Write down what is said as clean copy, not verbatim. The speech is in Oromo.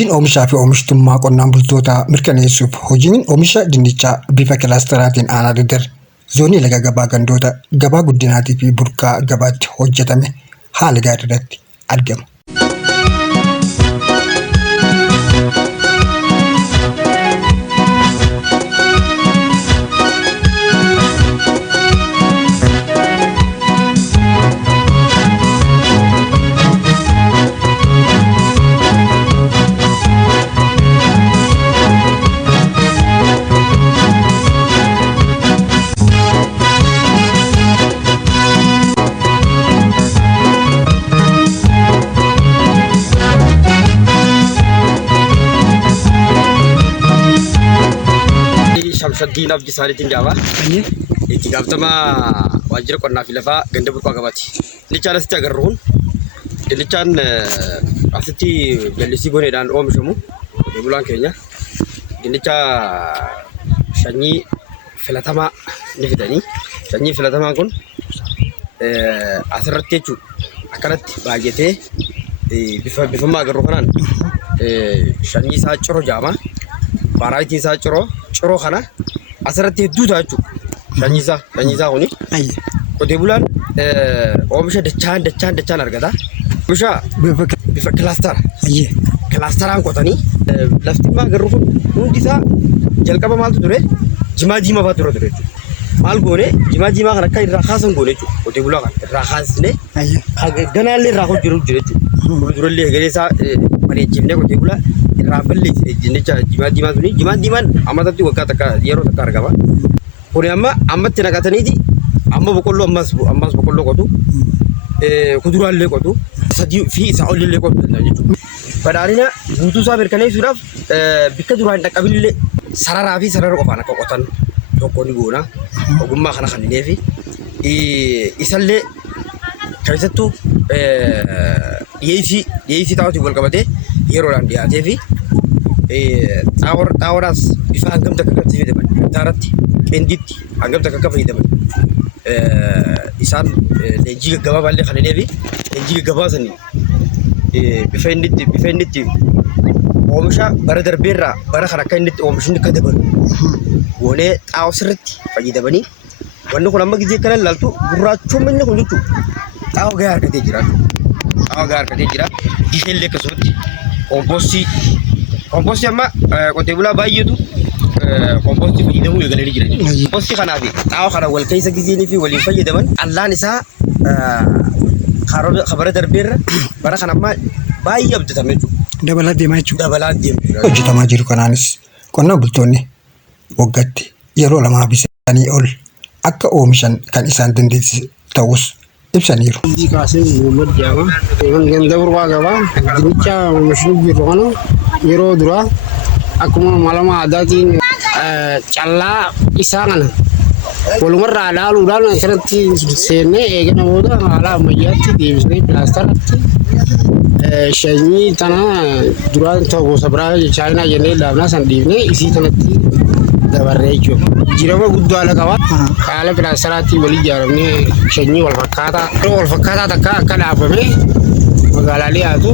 Hojiin oomishaa fi oomishtummaa qonnaan bultootaa mirkaneessuuf hojiin oomisha dinnichaa bifa kilaasteraatiin aanaa Dadar zoonii laga gabaa gandoota gabaa guddinaatii fi burqaa gabaatti hojjetame haala gaariirratti argama. Shamsuddin Abdi Salihin Java. Ini gaftama wajir qonnaa fi lafaa ganda burqaa gabaati. Dinichaan asitti agarruun dinichaan asitti jallisii goneedhaan oomishamu qotee bulaan keenya dinicha sanyii filatamaa ni fidanii sanyii filatamaa kun asirratti jechuudha akkanatti baay'atee bifuma agarru kanaan sanyii isaa ciroo jaama baaraayitii isaa ciroo kana asirratti hedduu ta'a jechuudha. Sanyii isaa kuni qotee bulaan oomisha dachaan argata. Oomisha bifa kilaasteraan qotanii lafti maa agarru kun hundi isaa jalqaba maaltu ture jimaa diimaa fa'aa ture jechuudha. Maal goone jimaa diimaa kan akka irraa kaasan goone jechuudha. Qotee bulaa kan irraa kaasne ganaallee irraa hojjetu jechuudha. Fuuldurallee egeree isaa bareechifnee qotee bulaa irraa balleessine dinnicha jimaa diimaa suni jimaa diimaan ammatatti waggaa takka yeroo takka argama. Kuni ammatti naqataniiti amma boqqolloo ammas boqqolloo qotu kuduraalee qotu sadii fi isaa olillee qotu danda'a jechuudha. Badhaadhina guutuu isaa mirkaneessuudhaaf bakka duraan hin dhaqqabinillee sararaa fi sarara qofaan akka qotan tokko ni goona. Ogummaa kana kan hineefi isallee keessattuu dhiyeessii xaawwatiin wal qabatee yeroodhaan dhiyaatee fi xaaworaas bifa hangamta akka fayyadaman hektaarratti qeendiitti hangamta akka fayyadaman isaan leenjii gaggabaa illee kan hineefi leenjii gaggabaa sanii bifa inni itti oomisha bara darbeerraa bara kana akka inni itti oomishni akka dabalu goonee xaawwa sirriitti fayyadamanii wanni kun amma gizee kana ilaaltu gurraachummaan kun jechuudha xaawwa gahaa argatee jira. Xaawwa gahaa argatee jira. Isheellee akkasumatti kompoostii amma qotee bulaa baay'eetu kompoostii fayyadamuu eegalanii jira. Kompoostii kanaa fi xaawwa kana wal keessa gizeenii fi waliin fayyadaman allaan isaa bara darbeerra bara kana amma baay'ee abdatame jechuudha. Dabalaa deemaa jechuudha. Dabalaa deemu. Hojjetamaa jiru kanaanis qonnaan bultoonni waggaatti yeroo lamaa bisanii ol akka oomishan kan isaan dandeessisu ta'us ibsaniiru. Kaasin Muhammad Jaama ganda burqaa gabaa dinicha oomishni jiru kana yeroo duraa akkuma malama aadaatiin callaa isaa kana walumarraa ilaaluudhaan asirratti seennee eegana booda haala ammayyaatti deebisnee pilaasteratti sanyii tana duraan ta'u gosa biraa chaayinaa jennee dhaabnaa san dhiifnee isii kanatti dabarree jechuudha. Jirama guddaa ala qaba. Haala pilaasteraatti wal ijaaramnee sanyii wal fakkaataa takka akka dhaabamee magaalaalee haatu.